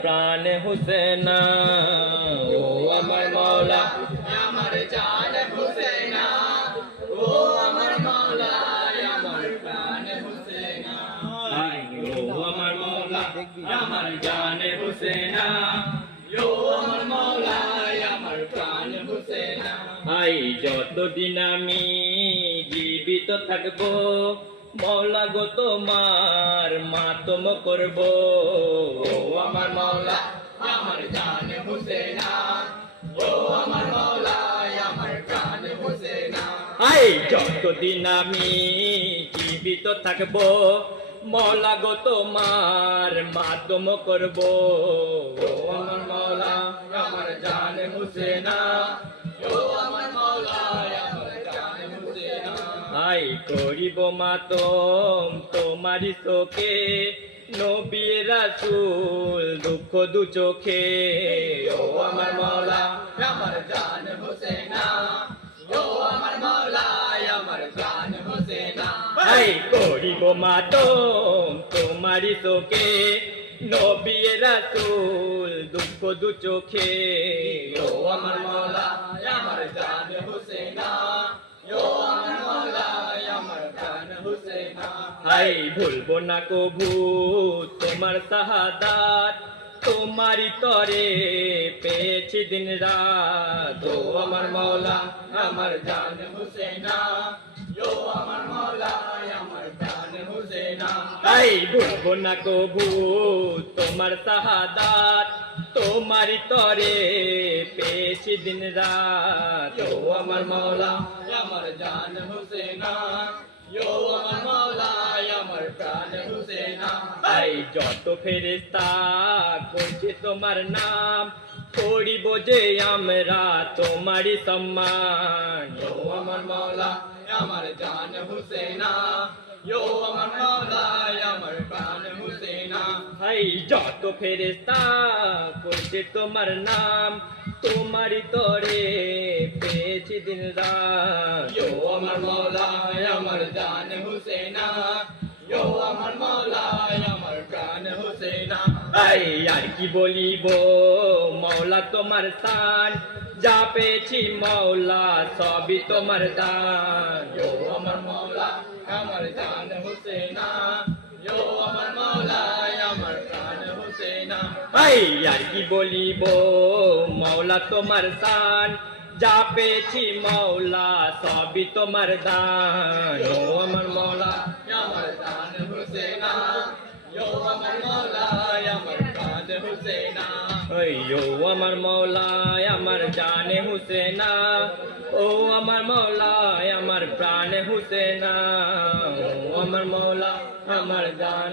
প্রাণ হুসেনা ও আমার মওলা আমার জান হুসেনা ও আমার মওলা আমার প্রাণ হুসেনা ও আমার মওলা আমার জান হুসেনা ও আমার মওলা আমার প্রাণ হুসেনা আই যতদিন আমি জীবিত থাকবো মওলা গো তোমার মাতম করব ও আমার মওলা আমার জান হুসেনা ও আমার মওলা আমার প্রাণ হুসেনা আই যতদিন আমি জীবিত থাকব মওলা গো তোমার মাতম করব ও আমার মওলা আমার জান হুসেনা ও আমার মওলা আমার জান হুসেনা আই করিব মাতম তোমারি চোখে নবী রাসূল দুঃখ দু চোখে ও আমার মওলা আমার জান হুসেনা ও আমার মওলা আমার জান হুসেনা আই করিব মাতম তোমারি চোখে নবী রাসূল দুঃখ দু চোখে ও আমার মওলা আমার জান হুসেনা ও আমার মওলা আমার প্রাণ হুসেনা আই ভুলবো না কভু তোমার শাহাদাত তোমারি তরে পেয়েছি দিন রাত ও আমার মওলা আমার জান হুসেনা ও আমার মওলা আমার প্রাণ হুসেনা আই ভুলবো না কভু তোমার শাহাদাত তোমারি তরে পেয়েছি দিন রাত ও আমার মওলা আমার জান হুসেনা ও আমার মওলা আমার প্রাণ হুসেনা আই যত ফেরেশতা করছে তোমার নাম করিব যে আমরা তোমারি সম্মান ও আমার মওলা আমার জান হুসেনা ও আমার মওলা আমার প্রাণ হুসেনা হাই যত ফেরেশতা করছে তোমার নাম তোমারি তরে পেয়েছি দিন রাত ও আমার মওলা আমার জান হুসেনা ও আমার মওলা আমার প্রাণ হুসেনা আই আর কি বলিব মওলা তোমার শান যা পেয়েছি মওলা সবই তোমার দান ও আমার মওলা আমার জান হুসেনা ও আমার মওলা আমার প্রাণ হুসেনা আই আর কি বলিব মওলা তোমার শান যা পেয়েছি মওলা সবই তোমার দান ও আমার মওলা আমার জান হুসেনা ও আমার মওলা আমার প্রাণ হুসেনা ও আমার মওলা আমার জান হুসেনা ও আমার মওলা আমার প্রাণ হুসেনা ও আমার মওলা আমার জান